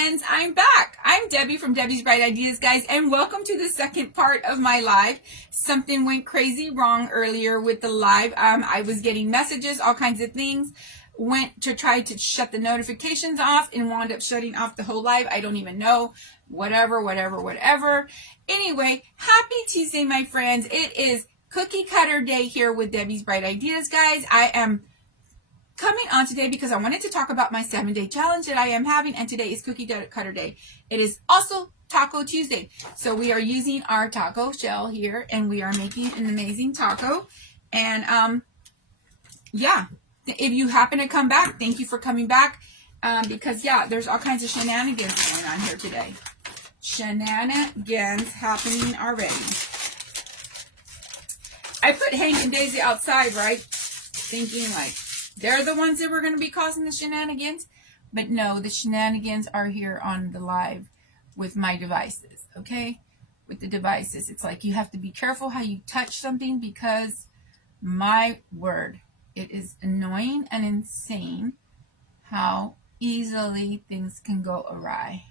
friends, I'm back. I'm Debbie from Debbie's Bright Ideas, guys, and welcome to the second part of my live. Something went crazy wrong earlier with the live. I was getting messages, all kinds of things. Went to try to shut the notifications off and wound up shutting off the whole live. I don't even know. Whatever. Anyway, happy Tuesday, my friends. It is cookie cutter day here with Debbie's Bright Ideas, guys. I am coming on today because I wanted to talk about my 7-day challenge that I am having, and today is cookie cutter day. It is also Taco Tuesday. So we are using our taco shell here, and we are making an amazing taco. And yeah, if you happen to come back, thank you for coming back, because yeah, there's all kinds of shenanigans going on here today. Shenanigans happening already. I put Hank and Daisy outside, right? Thinking like, they're the ones that were going to be causing the shenanigans. But no, the shenanigans are here on the live with my devices, okay? With the devices. It's like you have to be careful how you touch something, because my word, it is annoying and insane how easily things can go awry.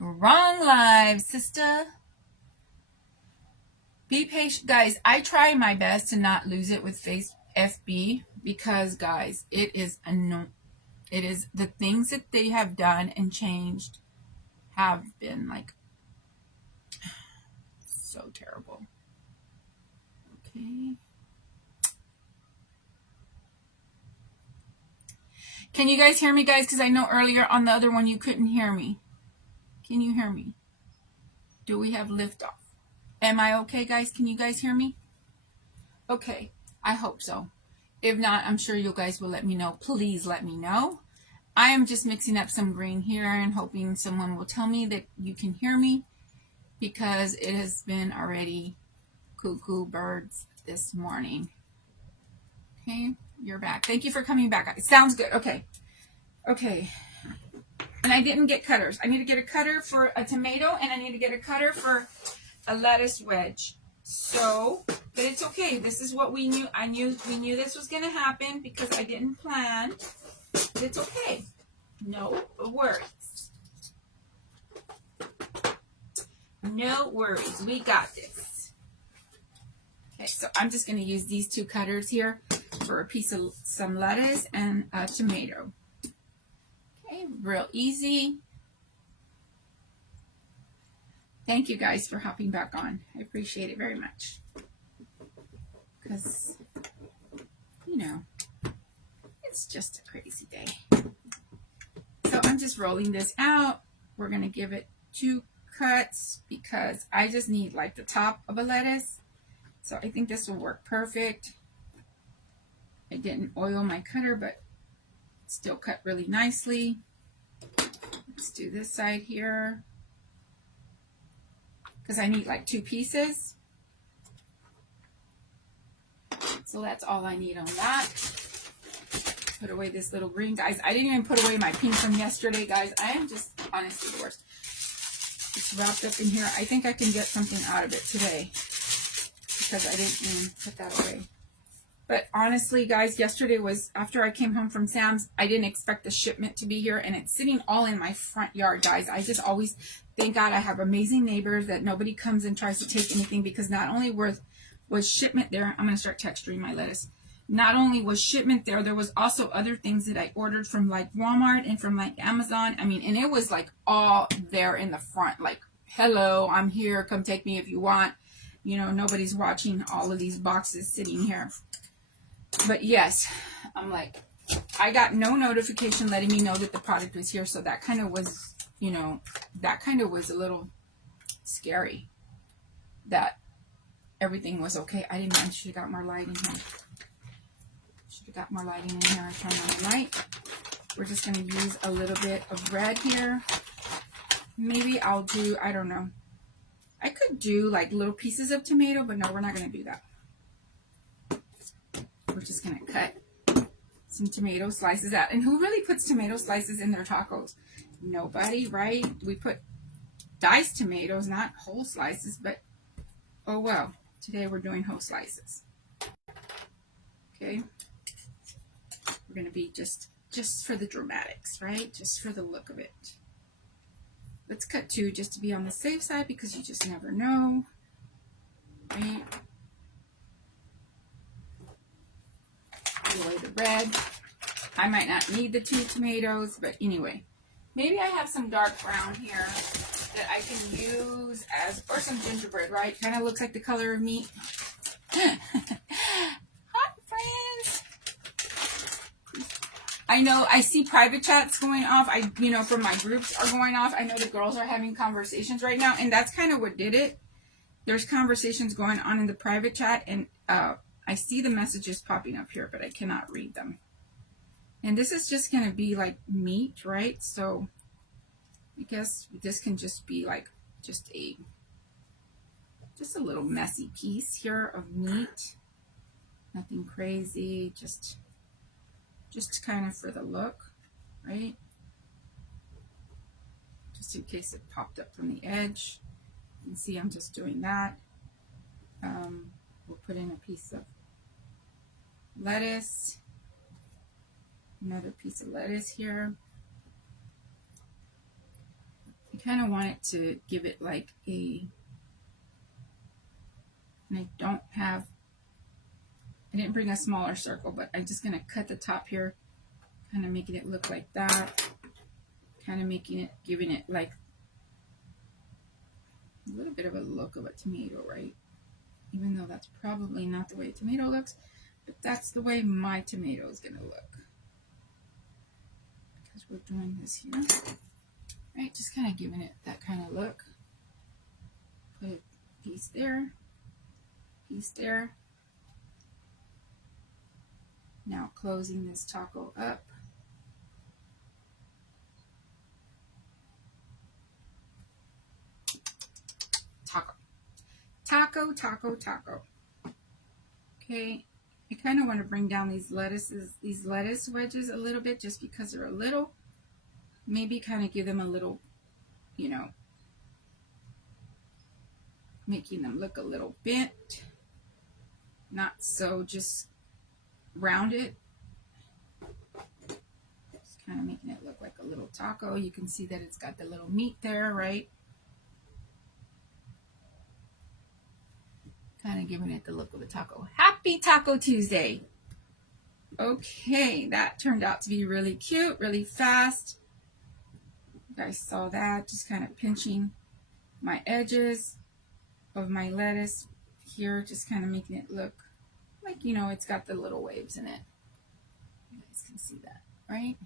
Wrong live, sister. Be patient, guys. I try my best to not lose it with FB, because guys, it is the things that they have done and changed have been like so terrible. Okay, can you guys hear me, guys? Because I know earlier on the other one you couldn't hear me. Can you hear me? Do we have liftoff? Am I okay, guys? Can you guys hear me? Okay, I hope so. If not, I'm sure you guys will let me know. Please let me know. I am just mixing up some green here and hoping someone will tell me that you can hear me, because it has been already cuckoo birds this morning. Okay, you're back. Thank you for coming back. It sounds good. Okay. And I didn't get cutters. I need to get a cutter for a tomato, and I need to get a cutter for a lettuce wedge. So, but it's okay. This is what we knew. We knew this was going to happen because I didn't plan. But it's okay. No worries. No worries. We got this. Okay, so I'm just going to use these two cutters here for a piece of some lettuce and a tomato. Okay, real easy. Thank you guys for hopping back on. I appreciate it very much. Because, you know, it's just a crazy day. So I'm just rolling this out. We're going to give it 2 cuts because I just need like the top of a lettuce. So I think this will work perfect. I didn't oil my cutter, but still cut really nicely. Let's do this side here, because I need like 2 pieces. So that's all I need on that. Put away this little green, guys. I didn't even put away my pink from yesterday, guys. I am just honestly the worst. It's wrapped up in here. I think I can get something out of it today, because I didn't even put that away. But honestly, guys, yesterday was after I came home from Sam's. I didn't expect the shipment to be here, and it's sitting all in my front yard, guys. I just always, thank God I have amazing neighbors that nobody comes and tries to take anything, because not only was shipment there, I'm going to start texturing my lettuce. Not only was shipment there, there was also other things that I ordered from like Walmart and from like Amazon. I mean, and it was like all there in the front, like, hello, I'm here, come take me if you want. You know, nobody's watching all of these boxes sitting here. But yes, I'm like, I got no notification letting me know that the product was here. So that kind of was, you know, that kind of was a little scary that everything was okay. I should have got more light in here. Should have got more lighting in here. I turned on the light. We're just going to use a little bit of red here. Maybe I'll do, I don't know. I could do like little pieces of tomato, but no, we're not going to do that. We're just going to cut some tomato slices out. And who really puts tomato slices in their tacos? Nobody, right? We put diced tomatoes, not whole slices, but oh well. Today we're doing whole slices. Okay. We're going to be just just for the dramatics, right? Just for the look of it. Let's cut 2 just to be on the safe side because you just never know, right? Put away the red. I might not need the 2 tomatoes, but anyway. Maybe I have some dark brown here that I can use as, or some gingerbread, right? Kind of looks like the color of meat. Hi, friends. I know I see private chats going off. From my groups are going off. I know the girls are having conversations right now, and that's kind of what did it. There's conversations going on in the private chat, and I see the messages popping up here, but I cannot read them. And this is just going to be like meat, right? So I guess this can just be like just a little messy piece here of meat. Nothing crazy, just kind of for the look, right? Just in case it popped up from the edge. You can see I'm just doing that. We'll put in a piece of lettuce. Another piece of lettuce here. I kind of want it to give it like a, and I didn't bring a smaller circle, but I'm just going to cut the top here, kind of making it look like that, kind of giving it like a little bit of a look of a tomato, right? Even though that's probably not the way a tomato looks, but that's the way my tomato is going to look. Because we're doing this here, right? Just kind of giving it that kind of look. Put a piece there, piece there. Now closing this taco up. Taco. Okay, I kind of want to bring down these lettuce wedges a little bit just because they're a little, maybe kind of give them a little, making them look a little bent, not so just rounded. Just kind of making it look like a little taco. You can see that it's got the little meat there, right? Kind of giving it the look of a taco. Happy Taco Tuesday. Okay, that turned out to be really cute, really fast. You guys saw that. Just kind of pinching my edges of my lettuce here. Just kind of making it look like, it's got the little waves in it. You guys can see that, right?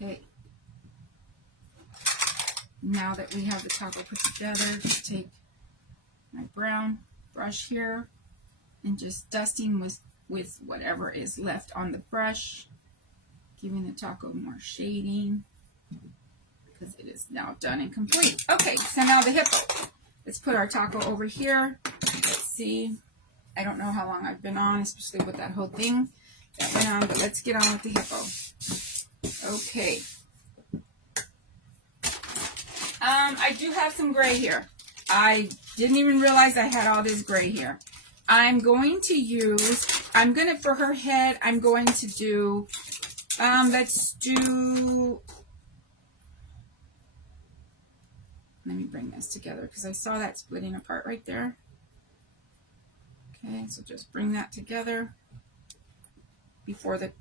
Okay. Now that we have the taco put together, just take my brown brush here and just dusting with whatever is left on the brush, giving the taco more shading because it is now done and complete. Okay, so now the hippo. Let's put our taco over here. Let's see. I don't know how long I've been on, especially with that whole thing that went on, but let's get on with the hippo. Okay. I do have some gray here. I didn't even realize I had all this gray here. For her head, I'm going to do, let me bring this together because I saw that splitting apart right there. Okay, so just bring that together before the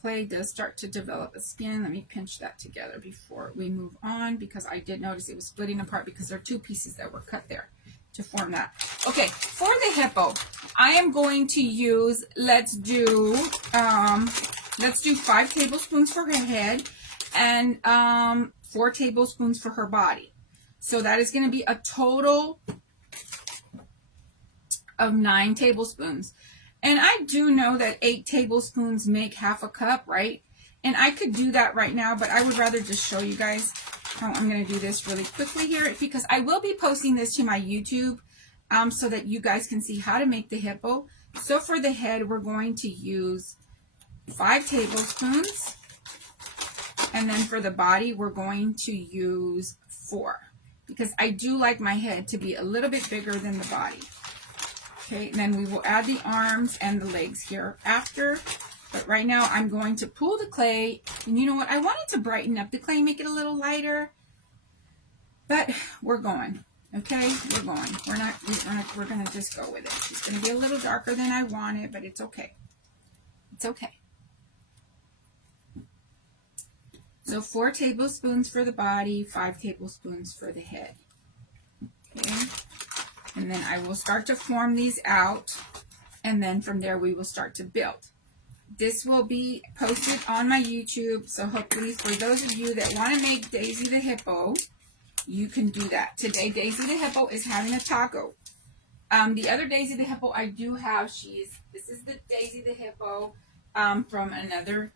clay does start to develop a skin. Let me pinch that together before we move on because I did notice it was splitting apart because there are 2 pieces that were cut there to form that. Okay, for the hippo, I am going to use, let's do 5 tablespoons for her head and 4 tablespoons for her body. So that is going to be a total of 9 tablespoons. And I do know that 8 tablespoons make half a cup, right? And I could do that right now, but I would rather just show you guys how I'm going to do this really quickly here because I will be posting this to my YouTube so that you guys can see how to make the hippo. So for the head, we're going to use 5 tablespoons. And then for the body, we're going to use 4 because I do like my head to be a little bit bigger than the body. Okay, and then we will add the arms and the legs here after. But right now I'm going to pull the clay. And you know what? I wanted to brighten up the clay, make it a little lighter. But we're going. Okay? We're going. We're going to just go with it. It's going to be a little darker than I wanted, but it's okay. It's okay. So 4 tablespoons for the body, 5 tablespoons for the head. Okay? And then I will start to form these out. And then from there, we will start to build. This will be posted on my YouTube. So hopefully for those of you that want to make Daisy the Hippo, you can do that. Today, Daisy the Hippo is having a taco. The other Daisy the Hippo I do have, this is the Daisy the Hippo from another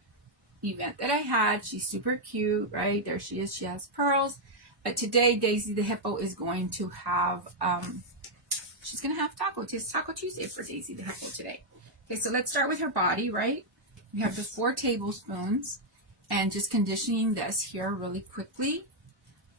event that I had. She's super cute, right? There she is. She has pearls. But today, Daisy the Hippo is going to have, she's going to have taco. It's Taco Tuesday for Daisy the Hippo today. Okay, so let's start with her body, right? We have the 4 tablespoons and just conditioning this here really quickly.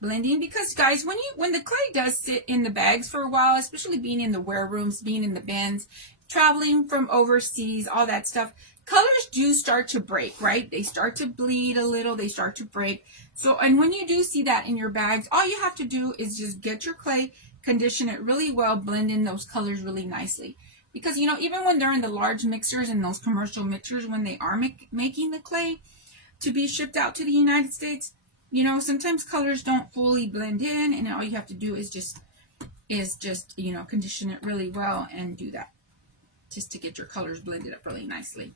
Blending, because guys, when the clay does sit in the bags for a while, especially being in the wear rooms, being in the bins, traveling from overseas, all that stuff, colors do start to break, right? They start to bleed a little, they start to break. So, and when you do see that in your bags, all you have to do is just get your clay, condition it really well, blend in those colors really nicely. Because, you know, even when they're in the large mixers and those commercial mixers, when they are making the clay to be shipped out to the United States, you know, sometimes colors don't fully blend in, and all you have to do is just, you know, condition it really well and do that just to get your colors blended up really nicely.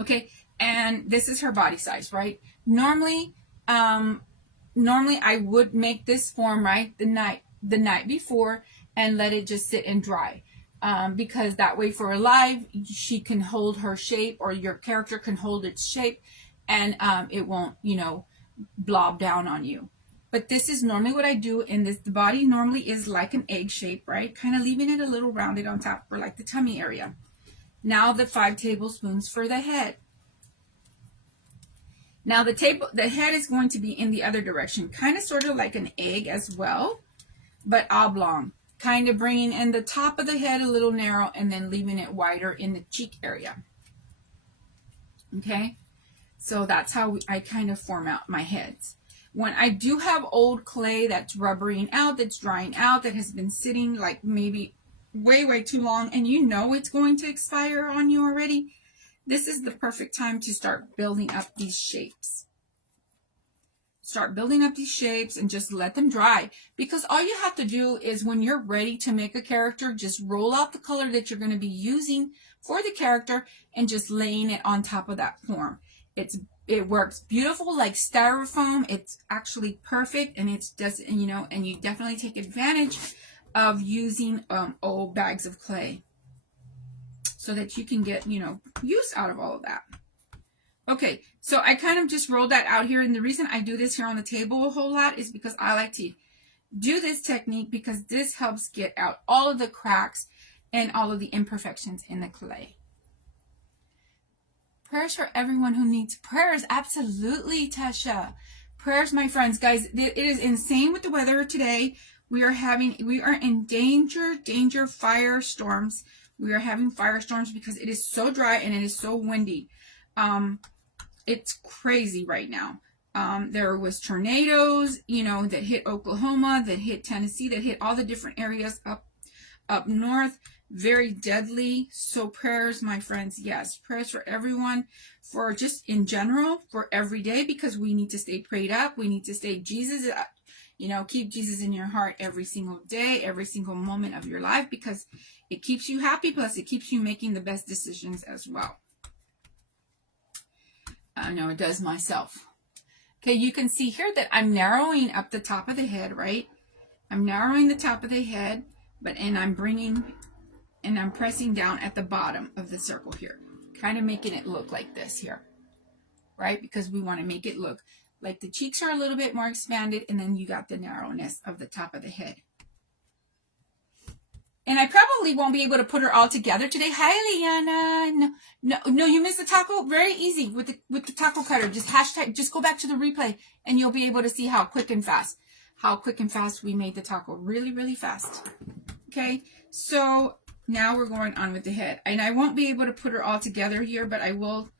Okay, and this is her body size, right? Normally I would make this form, right, the night before and let it just sit and dry. Because that way for a live, she can hold her shape, or your character can hold its shape, and it won't, you know, blob down on you. But this is normally what I do in this. The body normally is like an egg shape, right? Kind of leaving it a little rounded on top for like the tummy area. Now the 5 tablespoons for the head. Now the head is going to be in the other direction, kind of sort of like an egg as well, but oblong. Kind of bringing in the top of the head a little narrow and then leaving it wider in the cheek area. Okay? So that's how I kind of form out my heads. When I do have old clay that's rubbering out, that's drying out, that has been sitting like maybe way too long, and you know it's going to expire on you already, this is the perfect time to start building up these shapes. Start building up these shapes and just let them dry. Because all you have to do is, when you're ready to make a character, just roll out the color that you're going to be using for the character and just laying it on top of that form. It works beautiful like styrofoam. It's actually perfect, and it's just, you know, and you definitely take advantage of using old bags of clay so that you can get, you know, use out of all of that. Okay, so I kind of just rolled that out here, and the reason I do this here on the table a whole lot is because I like to do this technique, because this helps get out all of the cracks and all of the imperfections in the clay. Prayers for everyone who needs prayers. Absolutely, Tasha. Prayers, my friends. Guys, it is insane with the weather today. We are in danger firestorms. We are having firestorms because it is so dry and it is so windy. It's crazy right now. There was tornadoes, you know, that hit Oklahoma, that hit Tennessee, that hit all the different areas up north. Very deadly. So prayers, my friends. Yes, prayers for everyone, for just in general, for every day, because we need to stay prayed up. We need to stay Jesus, you know, keep Jesus in your heart every single day, every single moment of your life, because it keeps you happy. Plus, it keeps you making the best decisions as well. I know it does myself. Okay, you can see here that I'm narrowing up the top of the head, right? I'm narrowing the top of the head, and I'm pressing down at the bottom of the circle here, kind of making it look like this here, right? Because we want to make it look like the cheeks are a little bit more expanded, and then you got the narrowness of the top of the head. And I probably won't be able to put her all together today. Hi, Liana. No, you missed the taco. Very easy with the taco cutter. Just go back to the replay, and you'll be able to see how quick and fast we made the taco. Really, really fast. Okay, so Now we're going on with the head. And I won't be able to put her all together here, but I will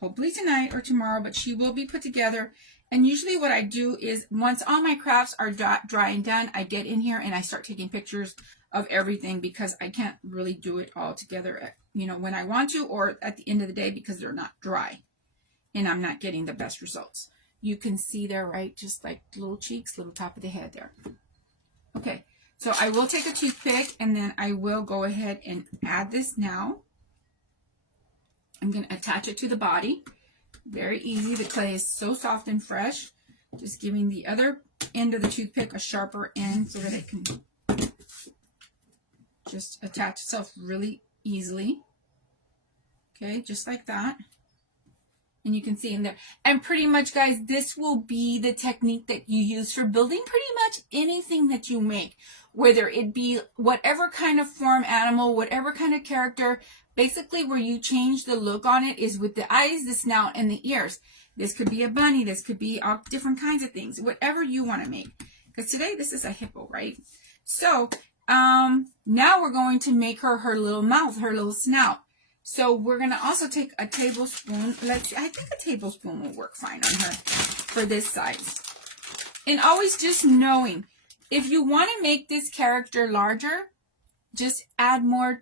hopefully tonight or tomorrow, but she will be put together. And usually what I do is once all my crafts are dry and done, I get in here and I start taking pictures of everything because I can't really do it all together, you know, when I want to or at the end of the day because they're not dry and I'm not getting the best results. You can see there, right? Just like little cheeks, little top of the head there. Okay, so I will take a toothpick and then I will go ahead and add this now. I'm going to attach it to the body. Very easy. The clay is so soft and fresh. Just giving the other end of the toothpick a sharper end so that it can just attach itself really easily. Okay, just like that. And you can see in there. And pretty much, guys, this will be the technique that you use for building pretty much anything that you make. Whether it be whatever kind of form animal, whatever kind of character. Basically, where you change the look on it is with the eyes, the snout, and the ears. This could be a bunny. This could be all different kinds of things. Whatever you want to make. Because today, this is a hippo, right? So, now we're going to make her little mouth, her little snout. So we're going to also take a tablespoon. Let's see, I think a tablespoon will work fine on her for this size. And always just knowing, if you want to make this character larger, just add more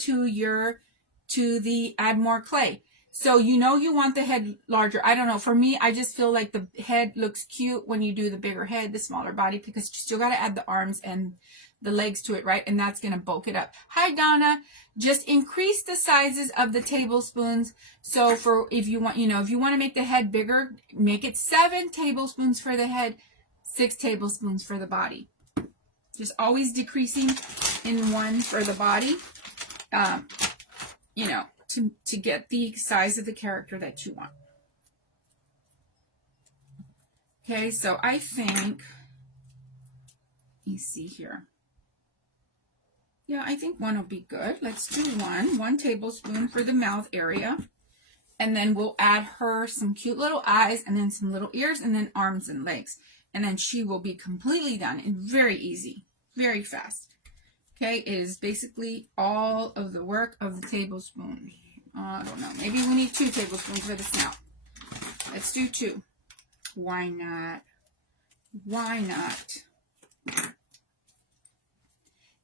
add more clay. So you know you want the head larger. I don't know. For me, I just feel like the head looks cute when you do the bigger head, the smaller body, because you still got to add the arms and the legs to it, right? And that's going to bulk it up. Hi, Donna. Just increase the sizes of the tablespoons. So for, if you want, if you want to make the head bigger, make it 7 tablespoons for the head, 6 tablespoons for the body. Just always decreasing in one for the body, to get the size of the character that you want. Okay, so I think, let me see here. Yeah, I think 1 will be good. Let's do 1 tablespoon for the mouth area. And then we'll add her some cute little eyes and then some little ears and then arms and legs. And then she will be completely done and very easy, very fast. Okay, it is basically all of the work of the tablespoon. I don't know. Maybe we need 2 tablespoons for the snout. Let's do 2. Why not? Why not?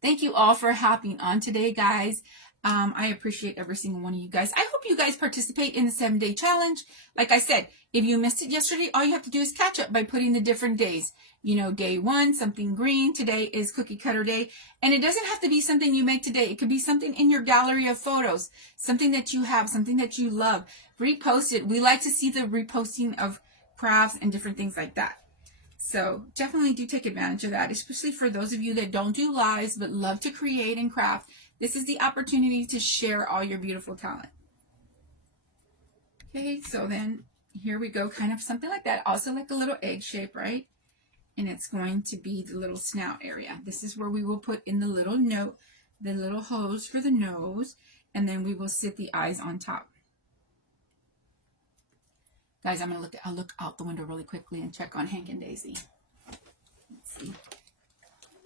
Thank you all for hopping on today, guys. I appreciate every single one of you guys. I hope you guys participate in the 7-day challenge. Like I said, if you missed it yesterday, all you have to do is catch up by putting the different days. Day 1, something green. Today is cookie cutter day. And it doesn't have to be something you make today. It could be something in your gallery of photos, something that you have, something that you love. Repost it. We like to see the reposting of crafts and different things like that. So definitely do take advantage of that, especially for those of you that don't do lives but love to create and craft. This is the opportunity to share all your beautiful talent. Okay, so then here we go, kind of something like that. Also like a little egg shape, right? And it's going to be the little snout area. This is where we will put in the little note, the little hose for the nose, and then we will sit the eyes on top. Guys, I'll look out the window really quickly and check on Hank and Daisy. Let's see.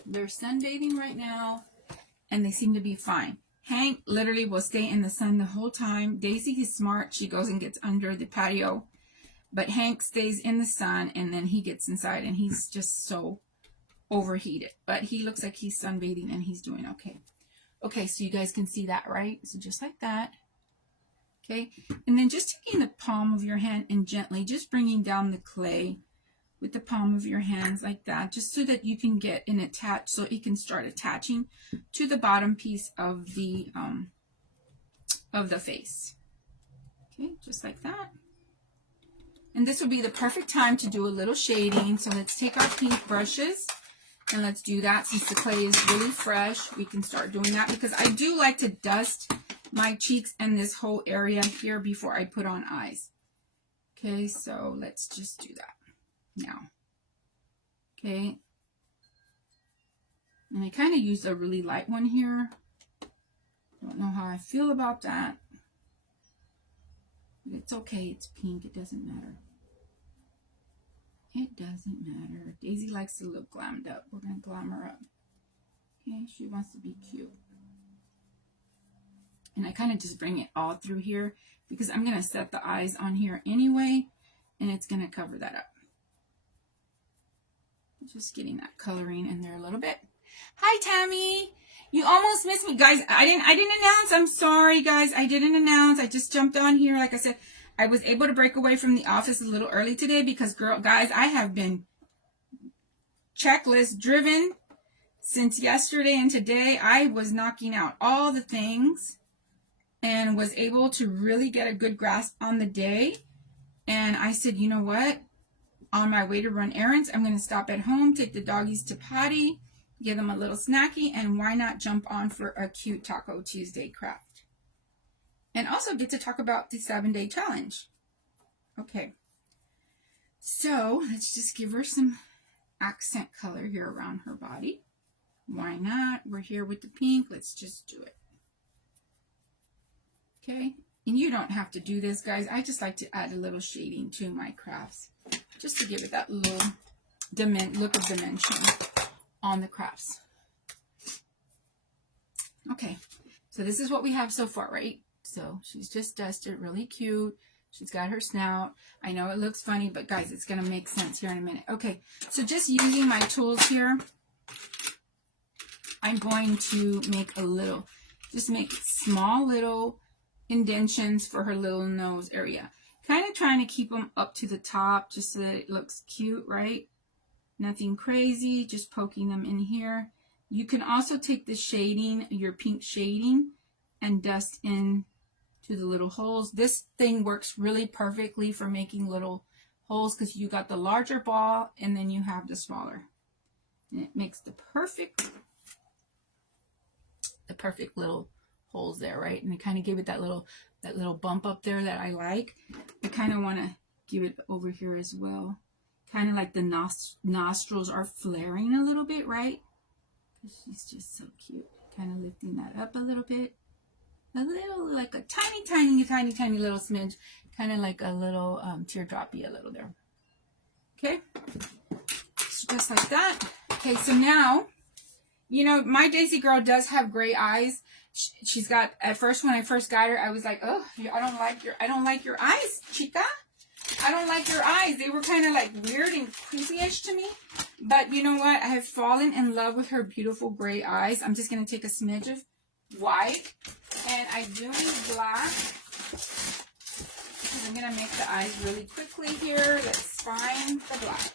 They're sunbathing right now, and they seem to be fine. Hank literally will stay in the sun the whole time. Daisy is smart. She goes and gets under the patio. But Hank stays in the sun, and then he gets inside, and he's just so overheated. But he looks like he's sunbathing, and he's doing okay. Okay, so you guys can see that, right? So just like that. Okay, and then just taking the palm of your hand and gently just bringing down the clay with the palm of your hands like that, just so that you can get an attach, so it can start attaching to the bottom piece of the face. Okay, just like that. And this would be the perfect time to do a little shading. So let's take our pink brushes and let's do that. Since the clay is really fresh, we can start doing that because I do like to dust my cheeks and this whole area here before I put on eyes. Okay, so let's just do that now. Okay. And I kind of used a really light one here. Don't know how I feel about that. But it's okay, it's pink, it doesn't matter. It doesn't matter. Daisy likes to look glammed up. We're going to glam her up. Okay, she wants to be cute. And I kind of just bring it all through here because I'm going to set the eyes on here anyway, and it's going to cover that up. Just getting that coloring in there a little bit. Hi, Tammy. You almost missed me, guys. I didn't announce. I'm sorry, guys. I didn't announce. I just jumped on here. Like I said, I was able to break away from the office a little early today because, guys, I have been checklist driven since yesterday and today. I was knocking out all the things and was able to really get a good grasp on the day. And I said, you know what? On my way to run errands, I'm going to stop at home, take the doggies to potty, give them a little snacky, and why not jump on for a cute Taco Tuesday craft? And also get to talk about the 7-day challenge. Okay. So let's just give her some accent color here around her body. Why not? We're here with the pink. Let's just do it. Okay. And you don't have to do this, guys. I just like to add a little shading to my crafts, just to give it that little look of dimension on the crafts. Okay, so this is what we have so far, right? So she's just dusted, really cute. She's got her snout. I know it looks funny, but guys, it's going to make sense here in a minute. Okay, so just using my tools here, I'm going to make just make small little indentions for her little nose area. Kind of trying to keep them up to the top just so that it looks cute, right? Nothing crazy, just poking them in here. You can also take the shading, your pink shading, and dust in to the little holes. This thing works really perfectly for making little holes because you got the larger ball and then you have the smaller. And it makes the perfect little holes there, right? And it kind of gave it that little bump up there that I like. I kind of want to give it over here as well. Kind of like the nostrils are flaring a little bit, right? She's just so cute. Kind of lifting that up a little bit. A little, like a tiny little smidge. Kind of like a little teardroppy a little there. Okay? So just like that. Okay, so now, you know, my Daisy girl does have gray eyes. She's got, at first, when I first got her, I was like, oh, I don't like your eyes, chica. I don't like your eyes. They were kind of like weird and creepy-ish to me. But you know what? I have fallen in love with her beautiful gray eyes. I'm just going to take a smidge of white. And I do need black. I'm going to make the eyes really quickly here. Let's find the black.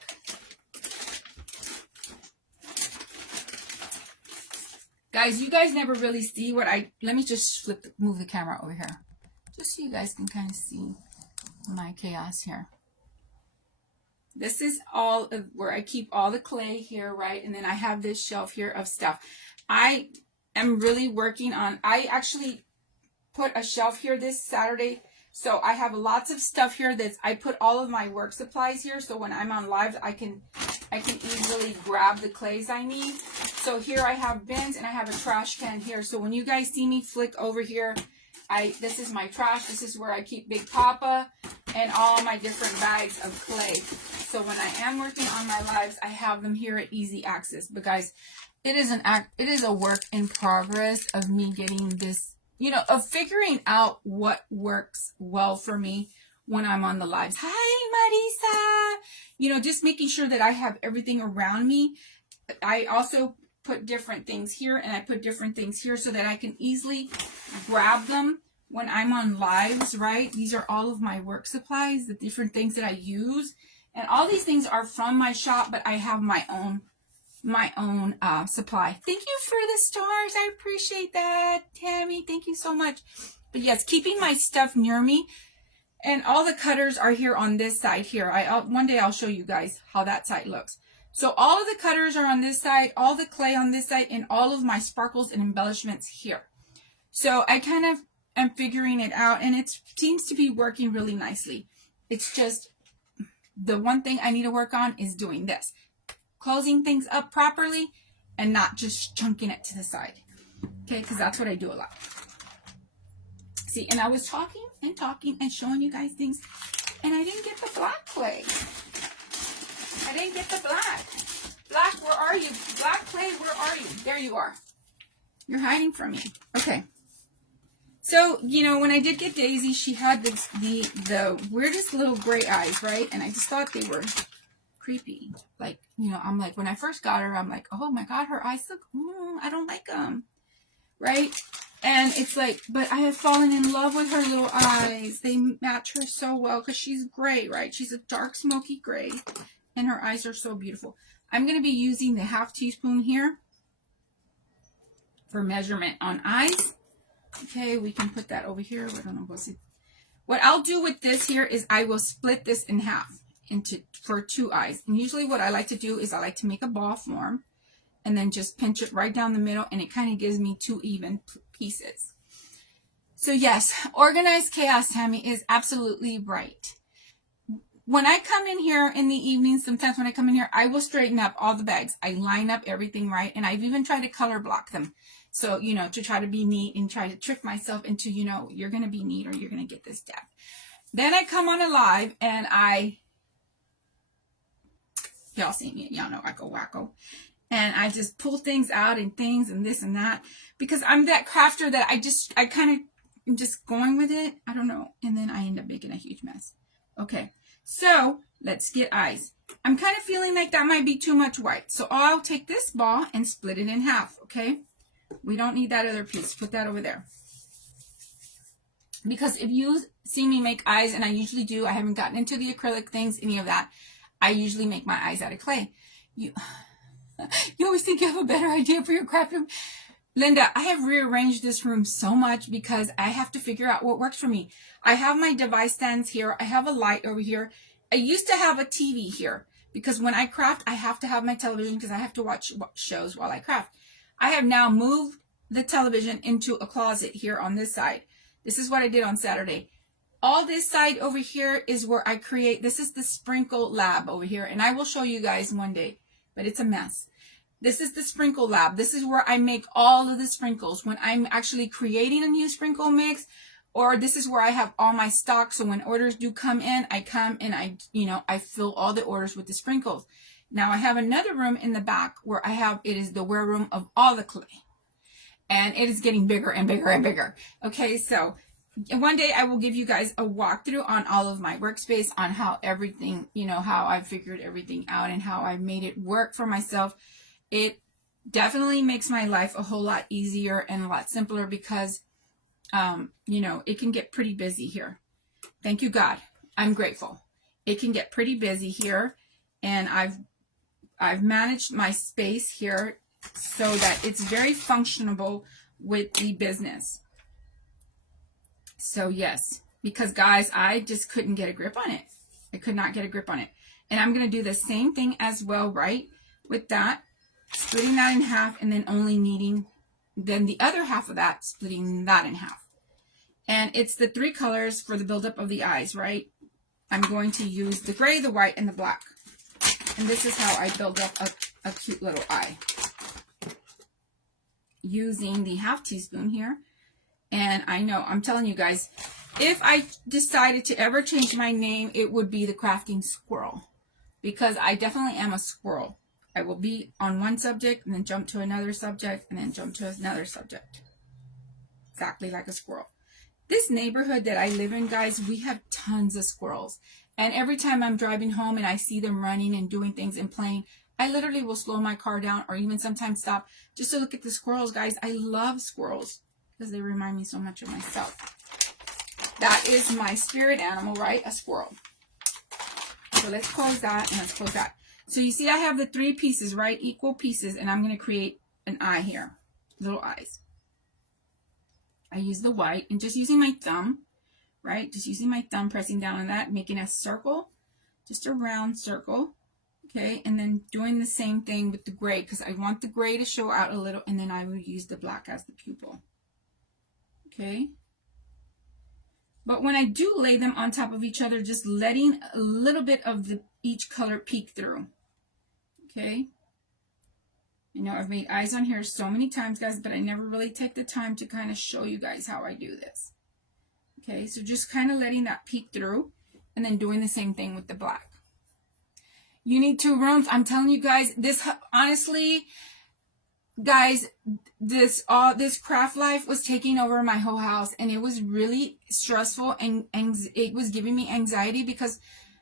Guys, you guys never really see what let me just move the camera over here. Just so you guys can kind of see my chaos here. This is all of where I keep all the clay here, right? And then I have this shelf here of stuff. I am really working on, I actually put a shelf here this Saturday. So I have lots of stuff here I put all of my work supplies here. So when I'm on live, I can easily grab the clays I need. So here I have bins and I have a trash can here. So when you guys see me flick over here, this is my trash. This is where I keep Big Papa and all my different bags of clay. So when I am working on my lives, I have them here at easy access. But guys, it is a work in progress of me getting this, you know, of figuring out what works well for me when I'm on the lives. Hi, Marisa. You know, just making sure that I have everything around me. I also put different things here and I put different things here so that I can easily grab them when I'm on lives, right? These are all of my work supplies, the different things that I use. And all these things are from my shop, but I have my own supply. Thank you for the stars. I appreciate that, Tammy. Thank you so much. But yes, keeping my stuff near me. And all the cutters are here on this side here. One day I'll show you guys how that side looks. So all of the cutters are on this side, all the clay on this side, and all of my sparkles and embellishments here. So I kind of am figuring it out, and it seems to be working really nicely. It's just the one thing I need to work on is doing this. Closing things up properly and not just chunking it to the side. Okay, because that's what I do a lot. See, and I was talking and showing you guys things, and I didn't get the black clay. I didn't get the black. Black, where are you? Black clay, where are you? There you are. You're hiding from me. Okay. So, you know, when I did get Daisy, she had the weirdest little gray eyes, right? And I just thought they were creepy. Like, you know, I'm like, when I first got her, I'm like, oh my God, her eyes look, I don't like them, right? And it's like, but I have fallen in love with her little eyes. They match her so well because she's gray, right? She's a dark smoky gray and her eyes are so beautiful. I'm going to be using the 1/2 teaspoon here for measurement on eyes. Okay, we can put that over here. I don't know what's it. What I'll do with this here is I will split this in half for 2 eyes. And usually what I like to do is I like to make a ball form and then just pinch it right down the middle, and it kind of gives me 2 even pieces. So yes, organized chaos, Tammy is absolutely right. When I come in here in the evening, sometimes when I come in here, I will straighten up all the bags. I line up everything right, and I've even tried to color block them. So, you know, to try to be neat and try to trick myself into, you know, you're going to be neat or you're going to get this depth. Then I come on a live and y'all see me, y'all know I go wacko. And I just pull things out and things and this and that. Because I'm that crafter that I kind of am just going with it. I don't know. And then I end up making a huge mess. Okay. So let's get eyes. I'm kind of feeling like that might be too much white. So I'll take this ball and split it in half. Okay. We don't need that other piece. Put that over there. Because if you see me make eyes, and I usually do, I haven't gotten into the acrylic things, any of that. I usually make my eyes out of clay. You always think you have a better idea for your craft room. Linda, I have rearranged this room so much because I have to figure out what works for me. I have my device stands here. I have a light over here. I used to have a TV here because when I craft, I have to have my television because I have to watch shows while I craft. I have now moved the television into a closet here on this side. This is what I did on Saturday. All this side over here is where I create. This is the sprinkle lab over here, and I will show you guys one day, but it's a mess. This is the sprinkle lab. This is where I make all of the sprinkles when I'm actually creating a new sprinkle mix, or this is where I have all my stock. So when orders do come in, I come and I fill all the orders with the sprinkles. Now I have another room in the back where it is the wear room of all the clay. And it is getting bigger and bigger and bigger. Okay, so one day I will give you guys a walkthrough on all of my workspace, on how everything, how I figured everything out and how I made it work for myself. It definitely makes my life a whole lot easier and a lot simpler because, it can get pretty busy here. Thank you, God. I'm grateful. It can get pretty busy here, and I've managed my space here so that it's very functionable with the business. So yes, because guys, I just couldn't get a grip on it. I could not get a grip on it. And I'm going to do the same thing as well, right? With that, splitting that in half and then only needing then the other half of that, splitting that in half. And it's the 3 colors for the buildup of the eyes, right? I'm going to use the gray, the white, and the black. And this is how I build up a cute little eye. Using the 1/2 teaspoon here. And I know, I'm telling you guys, if I decided to ever change my name, it would be the Crafting Squirrel. Because I definitely am a squirrel. I will be on one subject and then jump to another subject and then jump to another subject. Exactly like a squirrel. This neighborhood that I live in, guys, we have tons of squirrels. And every time I'm driving home and I see them running and doing things and playing, I literally will slow my car down or even sometimes stop just to look at the squirrels, guys. I love squirrels because they remind me so much of myself. That is my spirit animal, right? A squirrel. So let's close that and let's close that. So you see I have the 3 pieces, right? Equal pieces, and I'm going to create an eye here. Little eyes. I use the white and just using my thumb, right? Just using my thumb, pressing down on that, making a circle, just a round circle. Okay, and then doing the same thing with the gray because I want the gray to show out a little, and then I will use the black as the pupil. Okay. But when I do lay them on top of each other, just letting a little bit of each color peek through. Okay. I know I've made eyes on here so many times, guys, but I never really take the time to kind of show you guys how I do this. Okay, so just kind of letting that peek through and then doing the same thing with the black. You need 2 rooms. I'm telling you guys, this honestly, guys, this craft life was taking over my whole house, and it was really stressful, and it was giving me anxiety because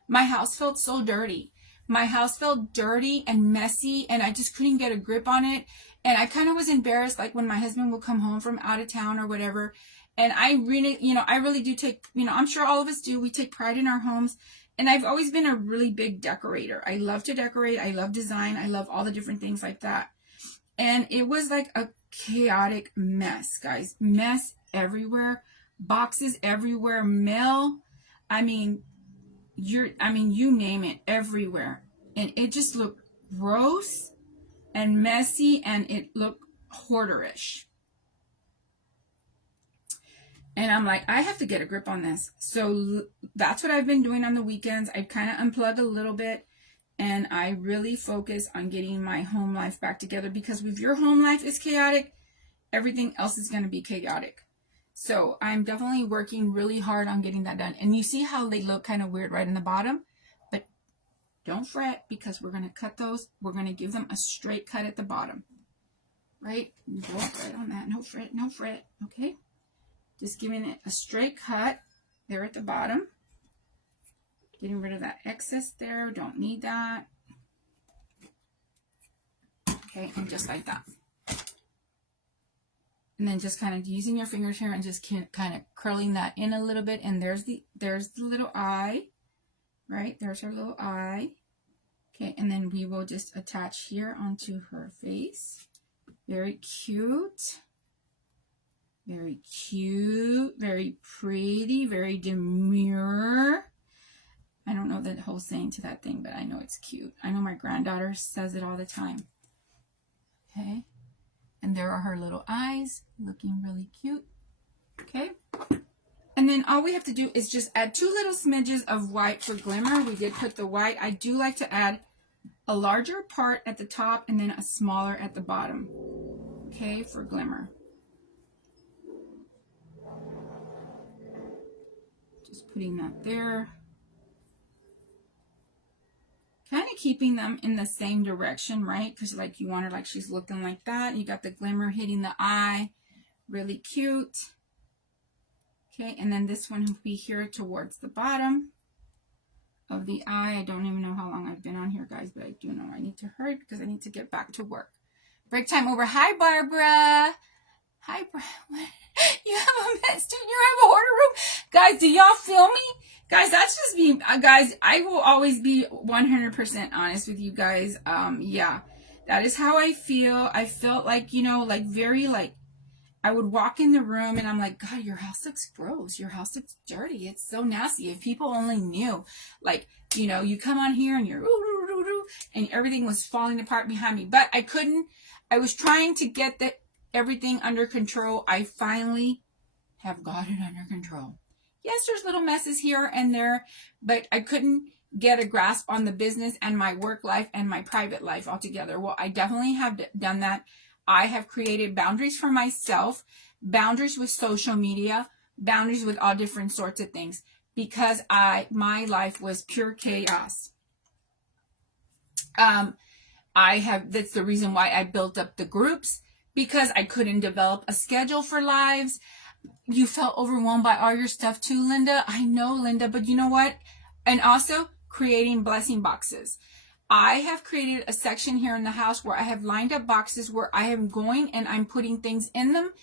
my house felt so dirty. My house felt dirty and messy, and I just couldn't get a grip on it. And I kind of was embarrassed, like when my husband would come home from out of town or whatever. And I really, I really do take, I'm sure all of us do. We take pride in our homes. And I've always been a really big decorator. I love to decorate. I love design. I love all the different things like that. And it was like a chaotic mess, guys. Mess everywhere. Boxes everywhere. Mail. I mean, you name it, everywhere. And it just looked gross and messy, and it looked hoarderish. And I'm like, I have to get a grip on this. So that's what I've been doing on the weekends. I kind of unplugged a little bit, and I really focus on getting my home life back together, because if your home life is chaotic, everything else is going to be chaotic. So I'm definitely working really hard on getting that done. And you see how they look kind of weird right in the bottom? But don't fret, because we're going to cut those. We're going to give them a straight cut at the bottom. Right? Go up right on that. No fret, no fret. Okay? Just giving it a straight cut there at the bottom. Getting rid of that excess there. Don't need that. Okay, and just like that. And then just kind of using your fingers here and just kind of curling that in a little bit. And there's the little eye, right? There's her little eye. Okay, and then we will just attach here onto her face. Very cute. Very cute. Very pretty. Very demure. I don't know the whole saying to that thing, but I know it's cute. I know my granddaughter says it all the time. Okay. And there are her little eyes, looking really cute. Okay. And then all we have to do is just add 2 little smidges of white for glimmer. We did put the white. I do like to add a larger part at the top and then a smaller at the bottom. Okay, for glimmer. Just putting that there. Kind of keeping them in the same direction, right? Because like you want her like she's looking like that. You got the glimmer hitting the eye. Really cute. Okay, and then this one will be here towards the bottom of the eye. I don't even know how long I've been on here, guys, but I do know I need to hurry because I need to get back to work. Break time over. Hi, Barbara. Hi, Barbara. You have a mess, dude. You have a order room. Guys, do y'all feel me? Guys, that's just me. Guys, I will always be 100% honest with you guys. Yeah, that is how I feel. I felt like, like very like, I would walk in the room and I'm like, God, your house looks gross. Your house looks dirty. It's so nasty. If people only knew, like, you come on here and you're, and everything was falling apart behind me. But I couldn't. I was trying to get everything under control. I finally have got it under control. Yes, there's little messes here and there, but I couldn't get a grasp on the business and my work life and my private life altogether. Well, I definitely have done that. I have created boundaries for myself, boundaries with social media, boundaries with all different sorts of things, because my life was pure chaos. That's the reason why I built up the groups, because I couldn't develop a schedule for lives. You felt overwhelmed by all your stuff too, Linda. I know, Linda, but you know what? And also creating blessing boxes. I have created a section here in the house where I have lined up boxes where I am going and I'm putting things in them.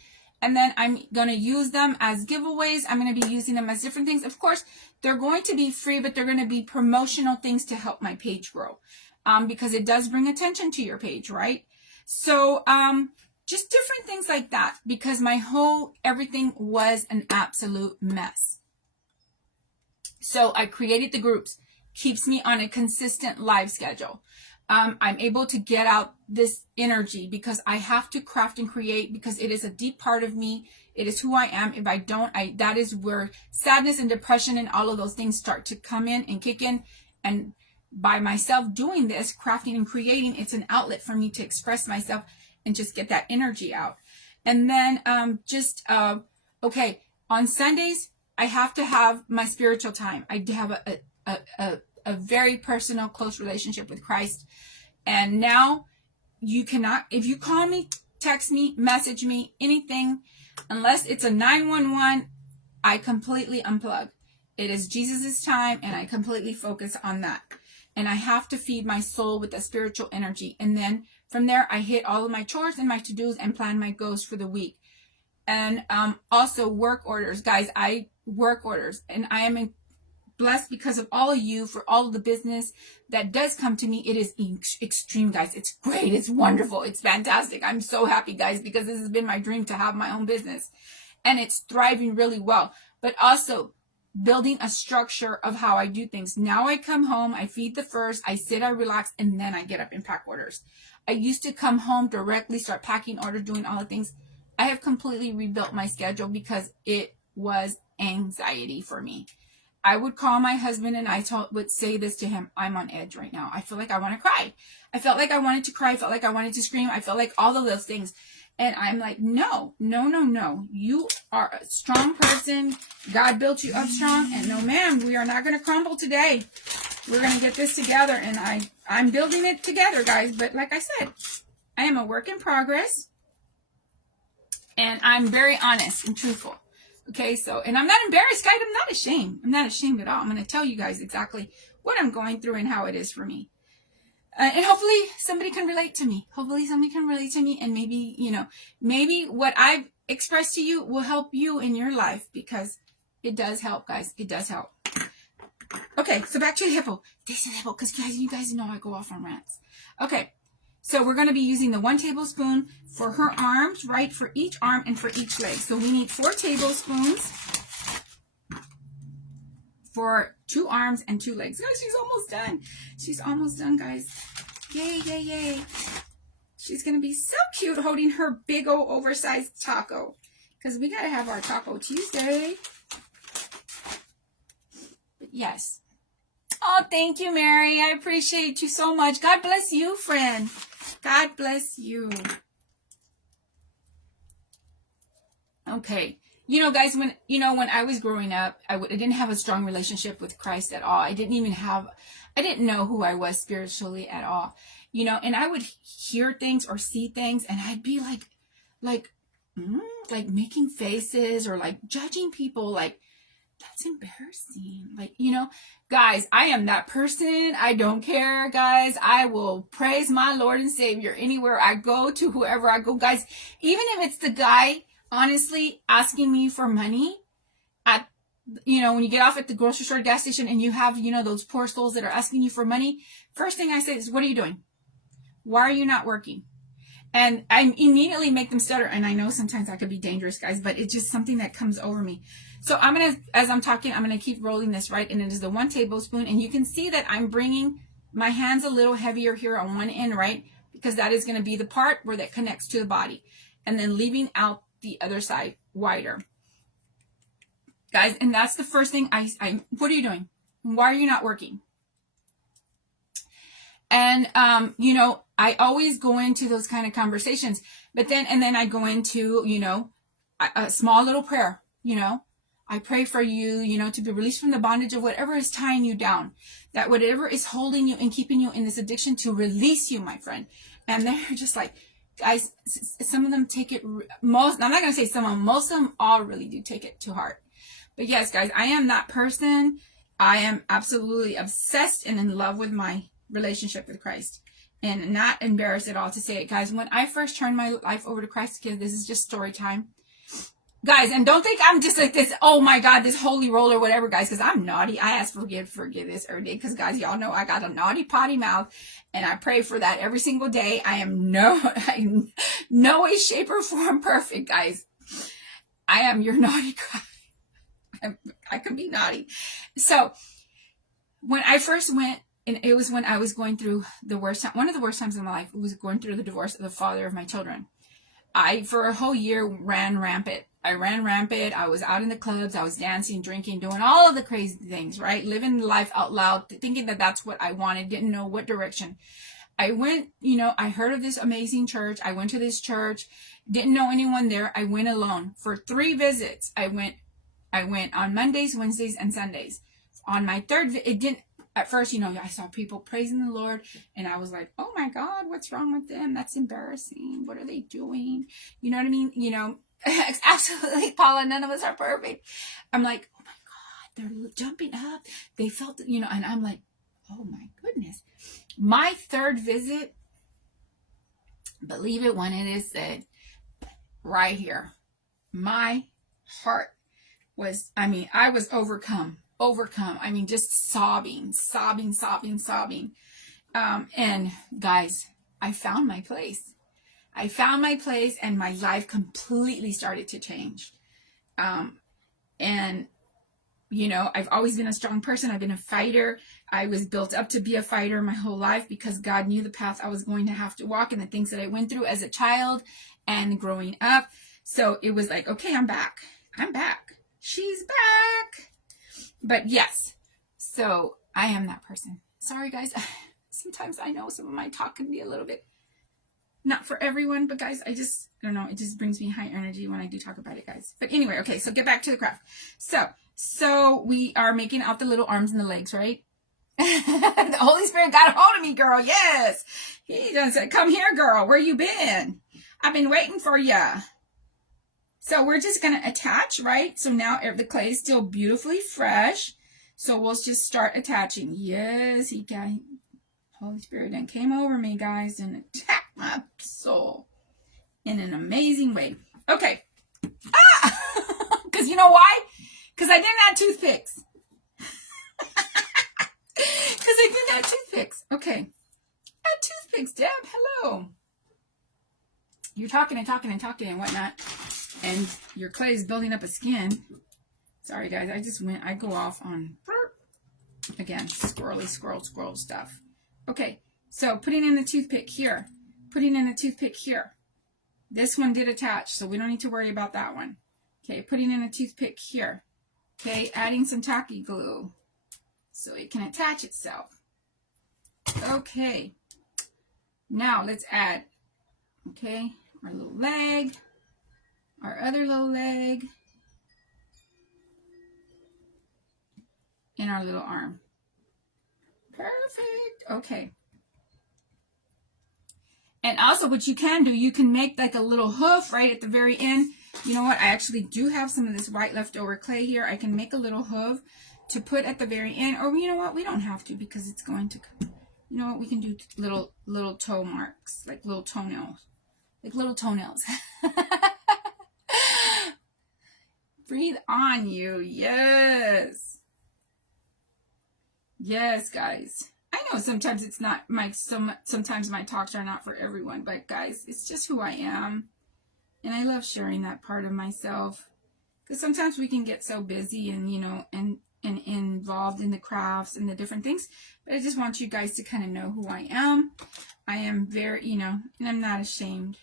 And then I'm going to use them as giveaways. I'm going to be using them as different things. Of course, they're going to be free, but they're going to be promotional things to help my page grow. Because it does bring attention to your page, right? So, just different things like that, because everything was an absolute mess. So I created the groups. Keeps me on a consistent live schedule. I'm able to get out this energy because I have to craft and create, because it is a deep part of me. It is who I am. If I don't, that is where sadness and depression and all of those things start to come in and kick in. And by myself doing this, crafting and creating, it's an outlet for me to express myself and just get that energy out. And then okay, on Sundays, I have to have my spiritual time. I have a very personal, close relationship with Christ. And now you cannot, if you call me, text me, message me, anything. Unless it's a 911, I completely unplug. It is Jesus' time, and I completely focus on that. And I have to feed my soul with the spiritual energy. And then from there, I hit all of my chores and my to-dos and plan my goals for the week. And also work orders. Guys, I work orders. And I am blessed because of all of you for all of the business that does come to me. It is extreme, guys. It's great. It's wonderful. It's fantastic. I'm so happy, guys, because this has been my dream to have my own business. And it's thriving really well. But also building a structure of how I do things. Now I come home, I feed the first, I sit, I relax, and then I get up and pack orders. I used to come home directly, start packing orders, doing all the things. I have completely rebuilt my schedule because it was anxiety for me. I would call my husband and I would say this to him: I'm on edge right now. I feel like I want to cry. I felt like I wanted to cry. I felt like I wanted to scream. I felt like all of those things. And I'm like, no. You are a strong person. God built you up strong. And no, ma'am, we are not going to crumble today. We're going to get this together. And I'm building it together, guys. But like I said, I am a work in progress. And I'm very honest and truthful. Okay, so, and I'm not embarrassed, guys. I'm not ashamed. I'm not ashamed at all. I'm going to tell you guys exactly what I'm going through and how it is for me. And hopefully somebody can relate to me. And maybe what I've expressed to you will help you in your life, because it does help, guys. It does help. Okay, so back to the hippo. This is hippo, because guys, you guys know I go off on rants. Okay, so we're going to be using the 1 tablespoon for her arms, right? For each arm and for each leg. So we need 4 tablespoons for 2 arms and 2 legs. Oh, she's almost done. She's almost done, guys. Yay, yay, yay. She's going to be so cute holding her big old oversized taco, because we got to have our Taco Tuesday. But yes. Oh, thank you, Mary. I appreciate you so much. God bless you, friend. God bless you. Okay. You know, guys, when I was growing up, I didn't have a strong relationship with Christ at all. I didn't know who I was spiritually at all. And I would hear things or see things, and I'd be like making faces or like judging people, like, that's embarrassing. Like, guys, I am that person. I don't care, guys. I will praise my Lord and Savior anywhere I go, to whoever I go, guys. Even if it's the guy, honestly, asking me for money at, when you get off at the grocery store, gas station, and you have, those poor souls that are asking you for money. First thing I say is, what are you doing? Why are you not working? And I immediately make them stutter. And I know sometimes that could be dangerous, guys, but it's just something that comes over me. So as I'm talking, I'm going to keep rolling this, right? And it is the 1 tablespoon. And you can see that I'm bringing my hands a little heavier here on one end, right? Because that is going to be the part where that connects to the body. And then leaving out the other side wider. Guys, and that's the first thing what are you doing? Why are you not working? And, I always go into those kind of conversations, but then I go into, a small little prayer, I pray for you, to be released from the bondage of whatever is tying you down, that whatever is holding you and keeping you in this addiction, to release you, my friend. And they're just like, guys, some of them take it, I'm not going to say some of them, most of them all really do take it to heart. But yes, guys, I am that person. I am absolutely obsessed and in love with my relationship with Christ, and not embarrassed at all to say it, guys. When I first turned my life over to Christ, because this is just story time, guys, and don't think I'm just like this, oh my God, this holy roll or whatever, guys, because I'm naughty. I ask forgiveness every day, because guys, y'all know I got a naughty potty mouth, and I pray for that every single day. I am no way, shape, or form perfect, guys. I am your naughty guy. I can be naughty. So when I first went, and it was when I was going through the worst time, one of the worst times in my life, was going through the divorce of the father of my children. I, for a whole year, ran rampant. I was out in the clubs. I was dancing, drinking, doing all of the crazy things, right? Living life out loud, thinking that that's what I wanted. Didn't know what direction. I went, I heard of this amazing church. I went to this church. Didn't know anyone there. I went alone for 3 visits. I went on Mondays, Wednesdays, and Sundays. On my 3rd, at first, you know, I saw people praising the Lord, and I was like, oh my God, what's wrong with them? That's embarrassing. What are they doing? You know what I mean? You know, absolutely, Paula, none of us are perfect. I'm like, oh my God, they're jumping up. They felt, you know, and I'm like, oh my goodness. My third visit, believe it when it is said, right here, my heart was, I mean, I was overcome. I mean, just sobbing. And guys, I found my place. And my life completely started to change. And you know, I've always been a strong person. I've been a fighter. I was built up to be a fighter my whole life because God knew the path I was going to have to walk and the things that I went through as a child and growing up. So it was like, okay, I'm back. She's back. But yes, so I am that person. Sorry, guys. Sometimes I know some of my talk can be a little bit not for everyone, but guys, I don't know. It just brings me high energy when I do talk about it, guys. But anyway, okay, so get back to the craft. So we are making out the little arms and the legs, right? The Holy Spirit got a hold of me, girl. Yes. He done said, come here, girl. Where you been? I've been waiting for ya. So we're just going to attach, right? So now the clay is still beautifully fresh. So we'll just start attaching. Yes, Holy Spirit then came over me, guys, and attacked my soul in an amazing way. Okay. Because you know why? Because I didn't have toothpicks. Okay. I had toothpicks, Deb. Hello. You're talking and whatnot. And your clay is building up a skin. Sorry, guys. I go off on, again, squirrel stuff. Okay. So putting in the toothpick here. This one did attach, so we don't need to worry about that one. Okay. Putting in a toothpick here. Okay. Adding some tacky glue so it can attach itself. Okay. Now let's add, okay, our little leg, our other little leg, and our little arm. Perfect. Okay. And also what you can do, you can make like a little hoof right at the very end. You know what? I actually do have some of this white leftover clay here. I can make a little hoof to put at the very end. Or you know what? We don't have to because it's going to, you know what? We can do little toe marks, like little toenails. Breathe on you. Yes. Yes, guys. I know sometimes it's not sometimes my talks are not for everyone, but guys, it's just who I am. And I love sharing that part of myself. Because sometimes we can get so busy and, you know, and involved in the crafts and the different things. But I just want you guys to kind of know who I am. I am very, you know, and I'm not ashamed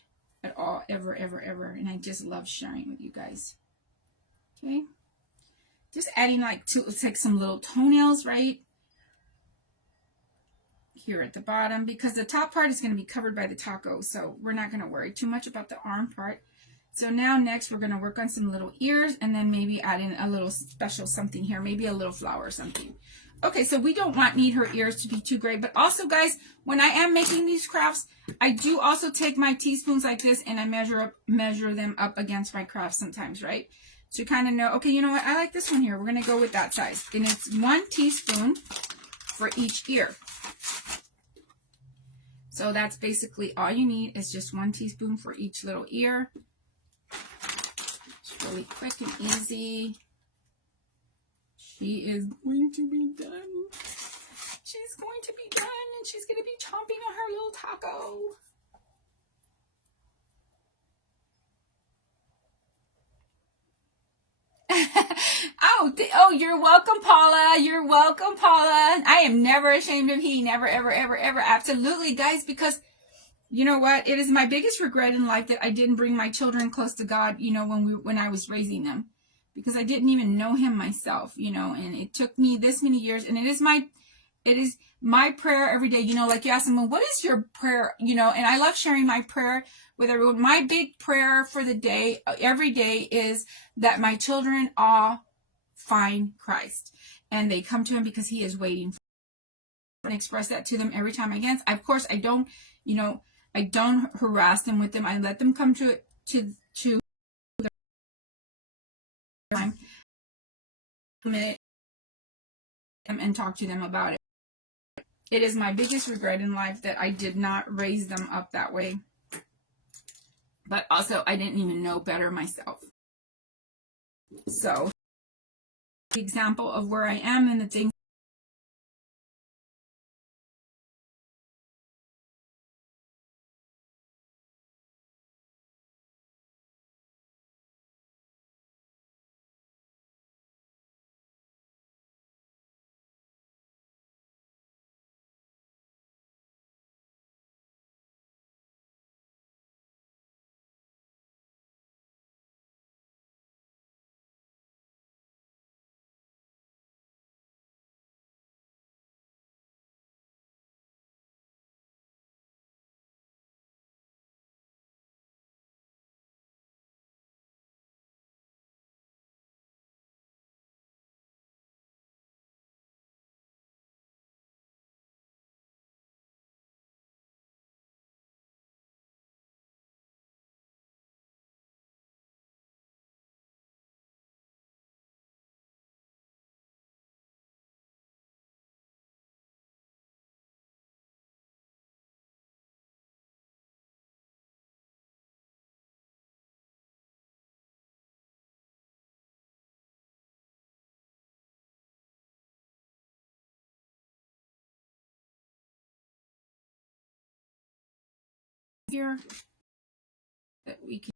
at all, ever. And I just love sharing with you guys. Okay. Just adding let's take some little toenails, right? Here at the bottom, because the top part is going to be covered by the taco. So we're not going to worry too much about the arm part. So now next we're going to work on some little ears and then maybe add in a little special something here, maybe a little flower or something. Okay, so we don't need her ears to be too great, but also guys, when I am making these crafts, I do also take my teaspoons like this and I measure them up against my crafts sometimes, right? So you kind of know, okay, you know what? I like this one here. We're going to go with that size. And it's 1 teaspoon for each ear. So that's basically all you need is just 1 teaspoon for each little ear. It's really quick and easy. She is going to be done. She's going to be done and she's going to be chomping on her little taco. Oh, you're welcome, Paula. You're welcome, Paula. I am never ashamed of he. Never, ever, ever, ever. Absolutely, guys, because you know what? It is my biggest regret in life that I didn't bring my children close to God, you know, when I was raising them, because I didn't even know him myself, you know, and it took me this many years, and it is my prayer every day, you know, like you ask them, well, what is your prayer, you know, and I love sharing my prayer with everyone. My big prayer for the day, every day, is that my children all find Christ and they come to him because he is waiting for and express that to them every time I can. Of course, I don't, you know, I don't harass them with them. I let them come to their time and talk to them about it. It is my biggest regret in life that I did not raise them up that way. But also, I didn't even know better myself. So, the example of where I am and the things here that we can